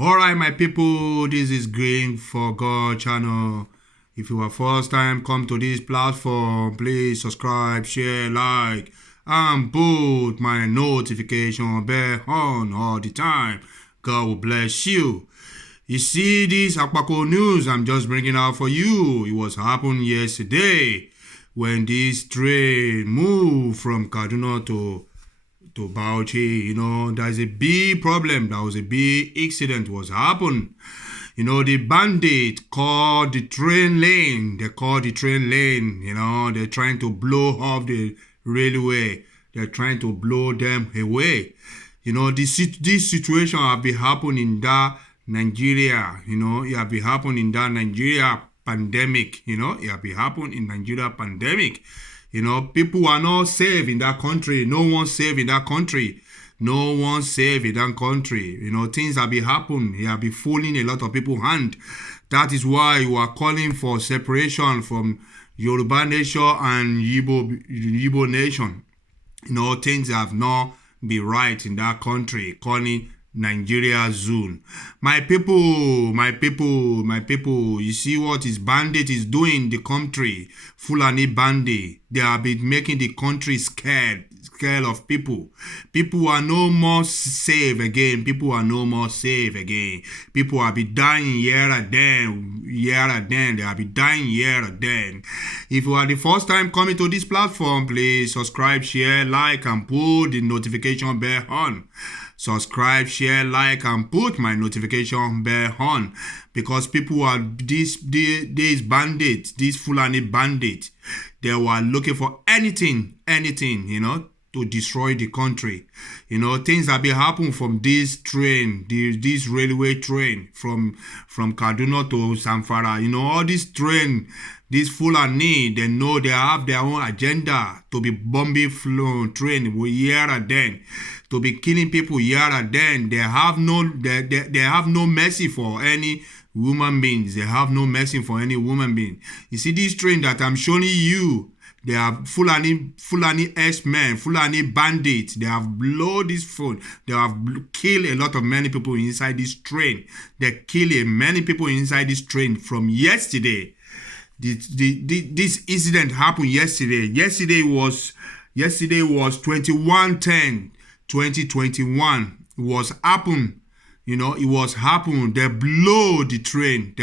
Alright, my people, this is Green for God channel. If you are first time come to this platform, please subscribe, share, like, and put my notification bell on all the time. God will bless you. You see this Akpako news I'm just bringing out for you. It was happened yesterday when this train moved from Kaduna to Baji. You know, there's a big problem. There was a big accident was happened. You know, the bandit called the train lane. They called the train lane. You know, they're trying to blow off the railway. They're trying to blow them away. You know, this situation have been happening in that Nigeria. You know, it have been happening in that Nigeria pandemic. You know, it have been happening in Nigeria pandemic. You know, people are not safe in that country. No one's safe in that country. No one's safe in that country. You know, things have been happening. It have been falling a lot of people's hand. That is why you are calling for separation from Yoruba nation and Igbo nation. You know, things have not been right in that country. Calling Nigeria zone. My people, you see what is bandit is doing in the country. FUL'ANl bandit. They have been making the country scared of people. People are no more safe again. People are no more safe again. People have been dying year and then. They have been dying year and then. If you are the first time coming to this platform, please subscribe, share, like, and put the notification bell on. Subscribe, share, like, and put my notification bell on, because people are these bandits, these FUL'ANl bandits. They were looking for anything, you know, to destroy the country. You know, things that be happen from this train, this railway train from Kaduna to Zamfara. You know, all this train, this FUL'ANl, they know they have their own agenda to be bombing train here and then, to be killing people here and then. They have no mercy for any human beings. They have no mercy for any human being. You see this train that I'm showing you, they are FUL'ANl S-men, FUL'ANl bandits. They have blown this phone. They have killed a lot of many people inside this train. They killed many people inside this train from yesterday. This incident happened yesterday. Yesterday was 21/10/2021. It was happened. You know, it was happened. They blow the train.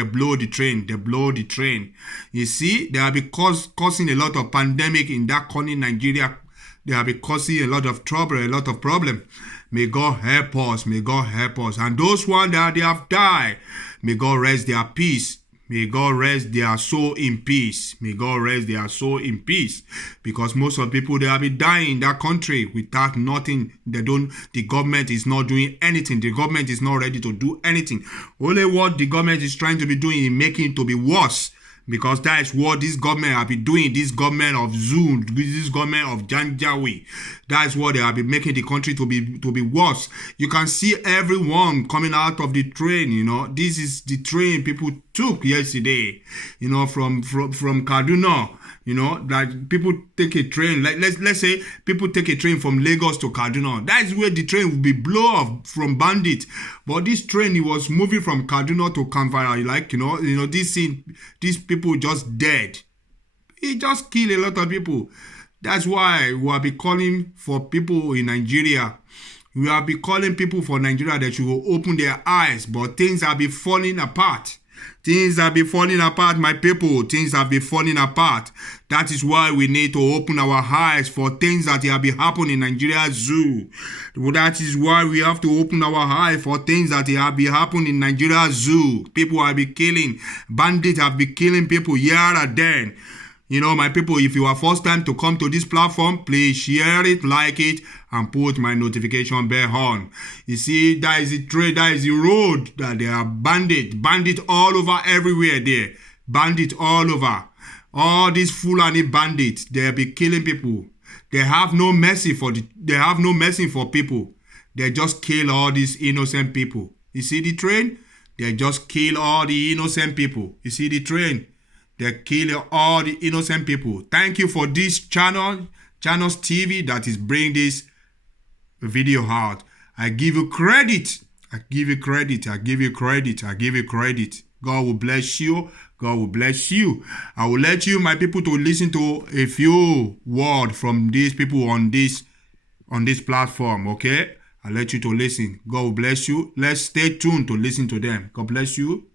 You see, they have been causing a lot of pandemic in that corner, Nigeria. They have been causing a lot of trouble, a lot of problem. May God help us. May God help us. And those ones that they have died, may God rest their peace. May God rest their soul in peace. May God rest their soul in peace. Because most of the people, they have been dying in that country without nothing. The government is not doing anything. The government is not ready to do anything. Only what the government is trying to be doing is making it to be worse. Because that is what this government have been doing. This government of Zoom, this government of Janjaweed. That is what they have been making the country to be worse. You can see everyone coming out of the train. You know, this is the train people took yesterday. You know, from Kaduna. You know, that people take a train. Like let's say people take a train from Lagos to Kaduna. That is where the train will be blown off from bandits. But this train, it was moving from Kaduna to Zamfara. Like, you know, these people just dead. It just killed a lot of people. That's why we will be calling for people in Nigeria. We will be calling people for Nigeria that should open their eyes. But things have been falling apart. Things have been falling apart, my people. Things have been falling apart. That is why we need to open our eyes for things that have been happening in Nigeria Zoo. That is why we have to open our eyes for things that have been happening in Nigeria Zoo. People have been killing. Bandits have been killing people here and then. You know, my people, if you are first time to come to this platform, please share it, like it, and put my notification bell on. You see, that is the train, that is the road that they are bandit all over everywhere there. Bandit all over. All these FUL'ANl bandits, they have been killing people. They have no mercy for people. They just kill all these innocent people. You see the train? They just kill all the innocent people. You see the train? They kill all the innocent people. Thank you for this channels TV that is bringing this video out. I give you credit. I give you credit. I give you credit. I give you credit. God will bless you. God will bless you. I will let you, my people, to listen to a few words from these people on this platform, okay? I'll let you to listen. God will bless you. Let's stay tuned to listen to them. God bless you.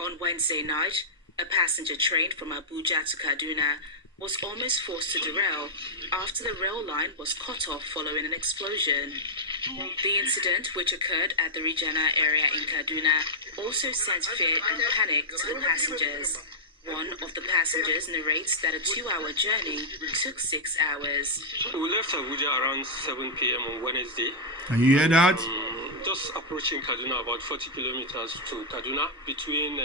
On Wednesday night, a passenger train from Abuja to Kaduna was almost forced to derail after the rail line was cut off following an explosion. The incident, which occurred at the Regina area in Kaduna, also sent fear and panic to the passengers. One of the passengers narrates that a 2-hour journey took 6 hours. We left Abuja around 7 p.m. on Wednesday. Can you hear that? Just approaching Kaduna, about 40 kilometers to Kaduna, between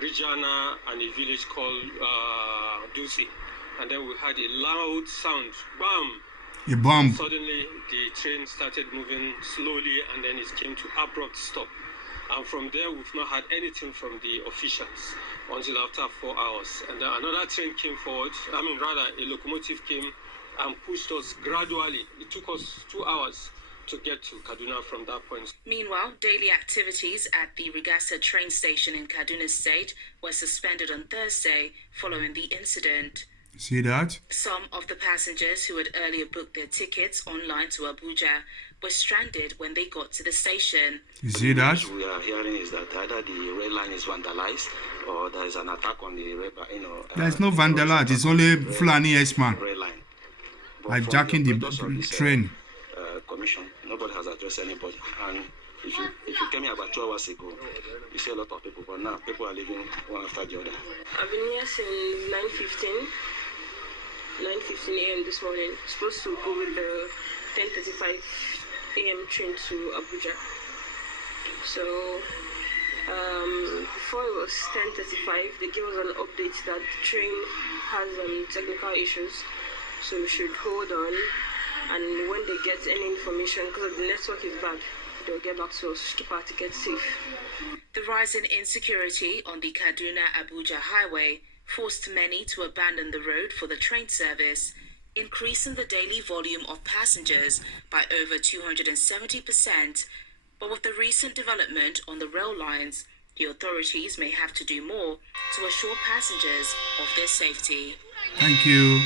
Regina and a village called Dusi. And then we had a loud sound, bam! A bomb. Suddenly, the train started moving slowly, and then it came to abrupt stop. And from there, we've not had anything from the officials until after 4 hours. And then another train came forward. A locomotive came and pushed us gradually. It took us 2 hours to get to Kaduna from that point. Meanwhile, daily activities at the Rigasa train station in Kaduna State were suspended on Thursday following the incident. See that? Some of the passengers who had earlier booked their tickets online to Abuja were stranded when they got to the station. You see that? What we are hearing is that either the rail line is vandalized or there is an attack on the rail, there's no vandalized. It's only FUL'ANl man rail line. hijacking the train. Commission, nobody has addressed anybody. And if you came here about 2 hours ago, you see a lot of people, but now people are leaving one after the other. I've been here since 9:15 a.m. this morning. Supposed to go with the 10:35 a.m. train to Abuja. So before it was 10:35, they gave us an update that the train has technical issues, so we should hold on. And when they get any information, because the network is bad, they'll get back to us, keep our tickets safe. The rise in insecurity on the Kaduna-Abuja highway forced many to abandon the road for the train service, increasing the daily volume of passengers by over 270%. But with the recent development on the rail lines, the authorities may have to do more to assure passengers of their safety. Thank you.